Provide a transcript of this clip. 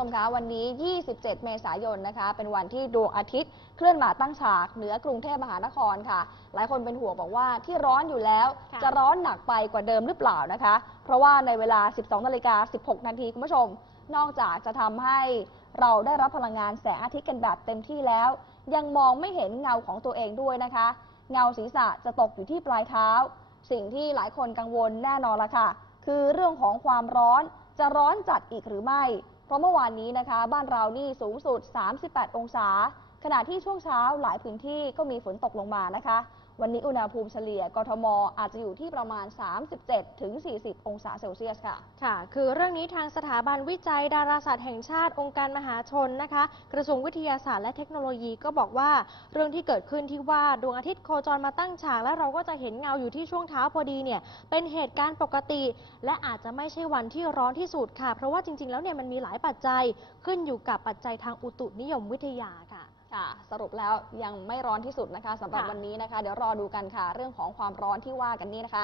ชมคะวันนี้ 27 เมษายนนะคะ เป็นวันที่ดวงอาทิตย์เคลื่อนมาตั้งฉากเหนือกรุงเทพมหานครค่ะ หลายคนเป็นห่วงบอกว่าที่ร้อนอยู่แล้วค่ะจะร้อนหนักไปกว่าเดิมหรือเปล่านะคะ เพราะว่าในเวลา 12นาฬิกา16 นาทีคุณผู้ชม นอกจากจะทำให้เราได้รับพลังงานแสงอาทิตย์กันแบบเต็มที่แล้ว ยังมองไม่เห็นเงาของตัวเองด้วยนะคะ เงาศีรษะจะตกอยู่ที่ปลายเท้า สิ่งที่หลายคนกังวลแน่นอนละค่ะ คือเรื่องของความร้อนจะร้อนจัดอีกหรือไม่ เพราะเมื่อวานนี้นะคะ บ้านเรานี่สูงสุด 38 องศา ขณะที่ช่วงเช้าหลายพื้นที่ก็มีฝนตกลงมานะคะ วันนี้อุณหภูมิเฉลี่ยกทมอาจจะอยู่ที่ประมาณ 37ถึง40 องศาเซลเซียสค่ะ ค่ะ คือเรื่องนี้ทางสถาบันวิจัยดาราศาสตร์แห่งชาติองค์การมหาชนนะคะ กระทรวงวิทยาศาสตร์และเทคโนโลยีก็บอกว่า เรื่องที่เกิดขึ้นที่ว่าดวงอาทิตย์โคจรมาตั้งฉากแล้วเราก็จะเห็นเงาอยู่ที่ช่วงเท้าพอดีเนี่ยเป็นเหตุการณ์ปกติ และอาจจะไม่ใช่วันที่ร้อนที่สุดค่ะ เพราะว่าจริง ๆ แล้วเนี่ยมันมีหลายปัจจัยขึ้นอยู่กับปัจจัยทางอุตุนิยมวิทยาค่ะ ค่ะสรุปแล้วยังไม่ร้อนที่สุดนะคะสำหรับค่ะวันนี้นะคะ เดี๋ยวรอดูกันค่ะ เรื่องของความร้อนที่ว่ากันนี้นะคะ